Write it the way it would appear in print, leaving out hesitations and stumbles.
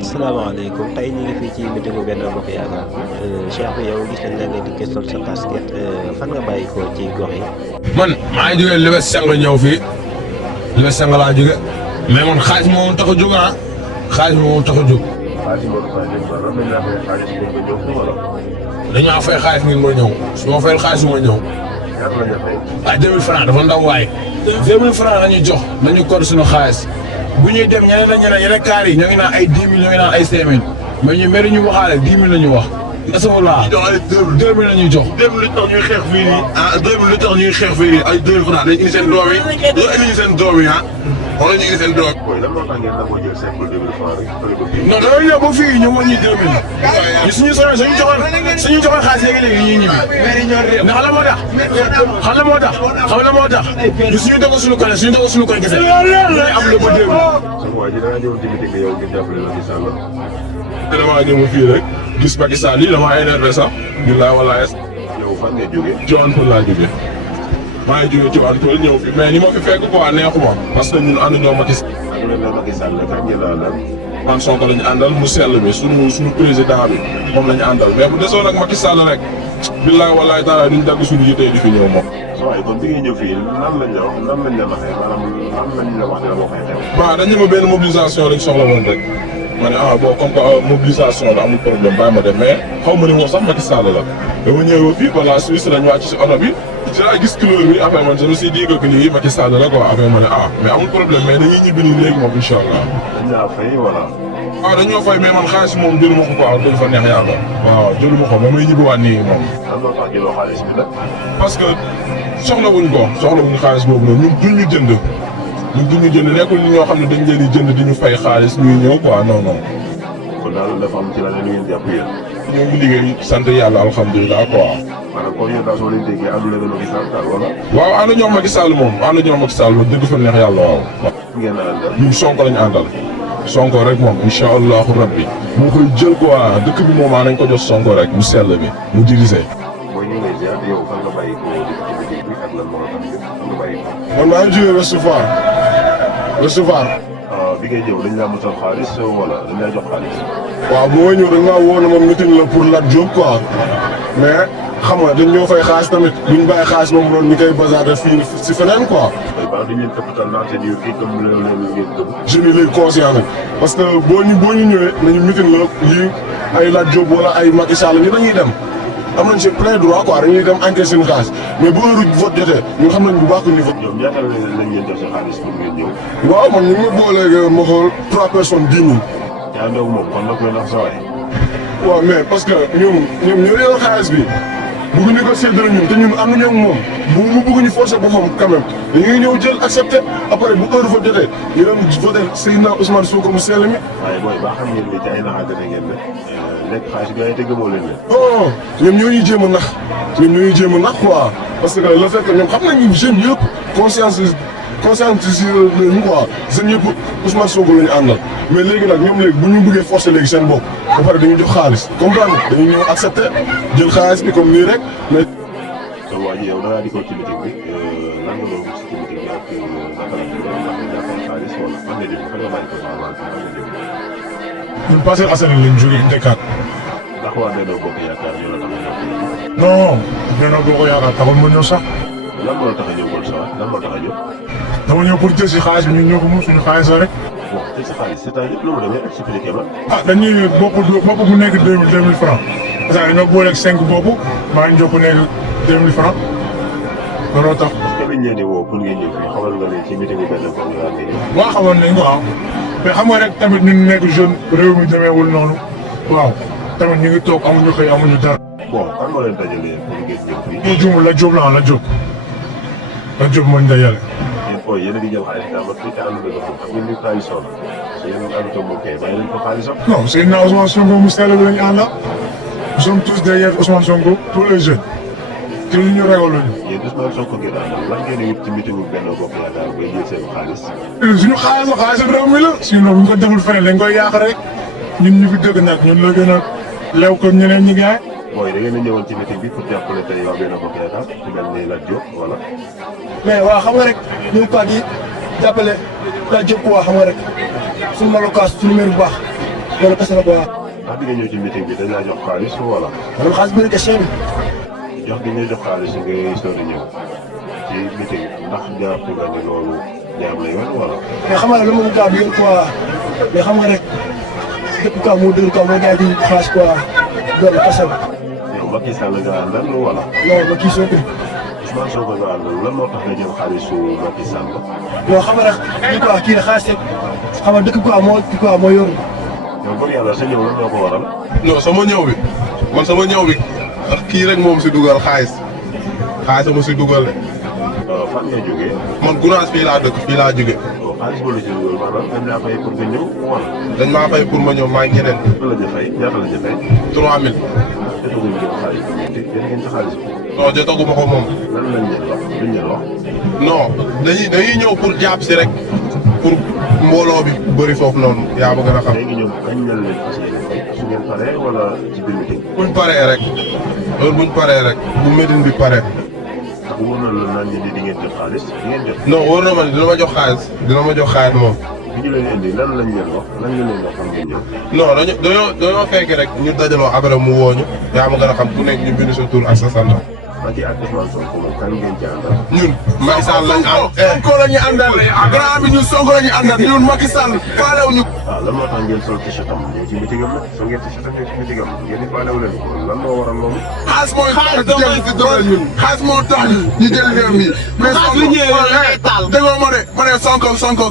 asalaamaaleykum tey ñu ngi fii ci meetingu Benno Bokk Yaakaar Cheikh yow gis nañ la nga dikkee sol sa casquette fan nga bàyyi ko ci gox yi. man maa ngi jógee Liberté 5 ñëw fii Liberté 5 laa jóge mais man xaalis moo tax a jóg xaalis moo tax a jóg. dañoo fay xaalis ngir ma ñëw su ma fayal xaalis ma ñëw. ah 2000 francs dafa ndaw waaye. 2000 francs la ñuy jox nañu code suñu xaalis bu ñuy dem yeneen kaar yi ñoo ngi naan ay 10 000 ñoo ngi naan ay 5 000 mais ñu mel ni ñu waxaale 10 000 la ñu wax. asalaamaaleykum ñu jox ay 2000 la ñuy jox. 2000 li tax ñuy xeex fii nii ah 2000 li tax ñuy xeex fii nii ay 2000 francs dañu indi seen doom yi dañoo indi seen doom yi ah wala ñu indi seen doom. lan moo tax ngeen nangoo jël simple 2000 francs rek. non dañoo ñëw ba fii ñu wàññi 2000 ñu suñu joxoon xaalis léegi-léegi ñuy ñibbi ndax xam la moo tax xam la moo tax ñu suñu dogo suñu koy kese ñooy am le ba 2000. sama waa ji da ngaa ñëwoon ci meeting bi yow ngir jàppale Macky Sall. damaa ñëw fii rek gis Macky Sall lii damaa énervé sax billaay wallaay. yow fan ngay jógee. Tivaouane Peulh laa jógee maa ngi jógee Tivaouane Peulh ñëw fi mais ni ma fi fekk quoi neexuma parce que ñun ànduñoo Macky Sall. ak leen la Macky Sall kan ngeen la àndal. man Sonko la ñu àndal mu sell bi suñu président bi moom la ñu àndal mais bu desoon ak Macky Sall rek billaay wallaay taala duñ dagg suñu yitee di fi ñëw moom. waaye kon bi ngay ñëw fii nan lañ la wax nan lañ la waxee maanaam lan lañ la wax ne la moo fay xew. waaw dañu ma benn mobilisation lañ soxla woon rek ma ne bon comme que mobilisation la amul problème bàyyi ma dem mais xaw ma ni moom sax Macky Sall la dama ñëw fii par la Suisse lañ wàcc si oto bi ci laa gis couleur bi après man je me suis dit que lii Macky Sall la quoi après ma ne mais amul problème mais dañuy ñibbi nii léegi moom incha allah. dañ laa fay wala. dañoo fay mais man xaalis moom jëluma ko quoi dañ fa neex yàlla. waaw jëluma ko ba may ñibbiwaat nii moom. lan moo tax jëloo xaalis bi nag. parce que soxlawuñ xaalis boobu noonu ñun duñ ñu jënd. nekkul ni ñoo xam ne dañ leen di jënd di ñu fay xaalis ñuy ñëw quoi non non. kon daal dafa am ci leneen lu ngeen jàpp yéen. ñoo ngi liggéey sant yàlla alhamdulilah quoi. maanaam kon yéen daal soo leen déggee àndu leen Macky Sall daal wala. waaw ànd ñoom Macky Sall moom dëgg fa neex yàlla waaw. ngeen àndal. ñun Sonko lañu àndal. Sonko rek moom incha allahu rabbi. moo koy jël quoi dëkk bi moom nañ ko jox Sonko rek mu sell bi mu dirigé. mooy ñu ngi lay ziar yow fan nga bàyyi ko ci meeting bi ak lan moo tax fan nga bàyyi ko. man maa ngi jógee recevoir. bi ngay ñëw dañ laa mosal xaalis wala dañ laa jox xaalis. waaw bu ma ñëw dañ maa woo ne ma meeting la pour Lat Diop quoi mais xam nga dañ ñoo fay xaalis tamit buñ bàyyi xaalis moom loolu ñu koy basaate fii si feneen quoi. waaw dañ leen tëppatal naan seen yu kii comme leen ngeen tëb. jeunes yi léegi conscient nañ parce que boo ñu ñëwee nañu meeting la lii ay Lat Diop wala ay Macky Sall ñu dañuy dem am nañ si plein droit quoi dañuy dem enquête seen xaalis mais bu heure vote jotee ñun xam nañ bu baax que ñu vote. ñoom ñaata lañ leen jox seen xaalis pour ngeen ñëw. waaw man ñu ngi ma boolee ma xool 3 personnes 10 000. yaa ndoog moom kon nag koy nax sa waay. waaw mais parce que ñoom ñoo yor xaalis bi bëgguñu ko séddale ñun te ñun am nañu ak moom bu mu bëgguñu forcer boppam quand même dañuy ñëw jël accepté après bu heure vote jotee ñu dem voté Seydina Ousmane Sonko mu sell mi. waaye booy baa xam ngeen ni ci ay naxaate ne ngeen ne lekk xaalis bi ay te gëmoo leen ne. non ñoom ñoo ñuy jéem a nax quoi parce que le fait que ñoom xam nañu jeunes yëpp conscientisé nañu quoi jeunes yëpp Ousmane Sonko la ñu àndal mais léegi nag ñoom léegi bu ñu bëggee forcer léegi seen bopp ba pare dañuy jox xaalis comprendre dañuy ñëw accepté jël xaalis bi comme nii rek mais. kon waa ji yow da ngaa di ko ci meeting bi lan nga doon gis ci meeting bi ak naka la ñu doon ndax xaalis wala fan nga jëm fan nga bàyyi ko fan nga jëm. ñun Parcelles Assainies lañ jógee Ndekaat. ndax waa Benno Bokk Yaakaar ñoo la tax a ñëw. non Benno Bokk Yaakaar taxul ma ñëw sax. lan moo la tax a ñëw kon sax lan moo la tax a ñëw. dama ñëw pour jël si xaalis bi ñun ñoo ko moom suñu xaalis la rek. bon te sa xaalis c'est-à-dire lu mu demee expliqué ma. dañuy bopp bu nekk 2000 francs parce que dañoo booleeg 5 bopp maa ngi jox ku nekk 2000 francs looloo tax. est-ce que biñ leen di woo pour ngeen ñëw fii xamal nga leen ci meeting bi Benno Bokk Yaakaar ngeen ñëw. waaw xamoon nañ ko waaw mais xam nga rek tamit ñun nekk jeune réew mi demeewul noonu waaw tamit ñu ngi toog amuñu xëy amuñu dara. bon kan moo leen dajalee pour ngeen ñëw fii. ñu juumul la Diop moo ñu dajale. yéen fooy yéen a ngi jël xaalis daa ma fii te ànd na ko xam ngeen ni trahison la te yéen a ànd moom kay bàyyi leen ko xaalisam. non Seydina Ousmane Sonko mu sell bi lañu àndal nous sommes tous derrière Ousmane Sonko tous les jeunes te ñu ragal lañu. yéen Ousmane Sonko ngeen àndal lan ngeen di wut ci meeting bu Benno Bokk Yaakaar bay jël seen xaalis. suñu xaalis la xaalis réew mi la sinon bu ñu ko deful feneen dañ koy yàq rek ñun ñu fi dëgg nag ñun la gën a lew ko ñeneen ñi gaay. mooy da ngeen a ñëwoon ci meeting bi pour jàppale tey waa Benno Bokk Yaakaar ku mel ni Lat Diop wala. mais waaw xam nga rek ñun Paa di jàppale Lat Diop waa xam nga rek suñu malokaas suñu mère bu baax loolu kese la quoi. ndax di nga ñëw ci meeting bi dañ laa jox xaalis wala. maanaam xaalis bi question bi. jox gi ñu jox xaalis ngay soog a ñëw ci meeting ndax jàpp nga ne loolu jaar na yoon wala. mais xam nga lu ma gaaw bi yoon quoi mais xam nga rek dëkk quoi moo dëgg quoi mooy gars yi di xaalis quoi loolu kese la. yow Macky Sall nga àndal wala. non ma kii Sonko. Ousmane Sonko nga àndal lan moo tax nga jël xaalisu Macky Sall. non xam nga rek kii quoi kii la xaalis rek xam nga dëkk quoi moo kii quoi moo yor. yow kon yàlla sa ñëw lan moo ko waral. non sama ñëw bi man sama ñëw bi ndax kii rek moom si dugal xaalis ma si dugal de. fan nga jógee. man Gunaas fii laa dëkk fii laa jóge. xaalis boo la ci dugal maanaam dañ laa fay pour nga ñëw wala. dañ maa fay pour ma ñëw maa ngi ñeneen. la ñu fay ñaata la ñu fay. 3000. jotaguñ jël xaalis bi te ngeen ci xaalis bi. non jotaguma ko moom. lan lañ leen wax luñ leen wax. non dañuy ñëw pour jàpp si rek pour mbooloo bi bëri foofu noonu yaa ma gën a xam. léegi ñoom kañ lañ leen fas yéene fay su ngeen paree wala ci biir meeting. buñ paree rek heure buñ paree rek bu meeting bi paree. ndax wóor na la naan ñi di ngeen jot xaalis di ngeen jot. non wóor na ma ne dina ma jox xaalis moom. bi ñu leen indi lan lañ leen wax lan nga leen wax xam ngeen ñëw. non dañoo fekk rek ñu dajaloo après mu wooñu yaa ma gën a xam ku nekk ñu bind sa tur ak sa sant. Macky ak Ousmane Sonko moom kan ngeen ci àndal. ñun Macky Sall lañ ànd. Sonko la ñu àndal grand bi ñun Sonko la ñu àndal ñun Macky Sall faalewu ñu. waaw lan moo tax ngeen sol t-shirt am ñëw ci meeting am nag soo ngeen t-shirt am ñëw ci meeting am ngeen di faalewu leen ko lan moo waral loolu. xaalis mooy xaalis moo tax ñu jël réew mi mais Sonko déggoo ma ne Sonko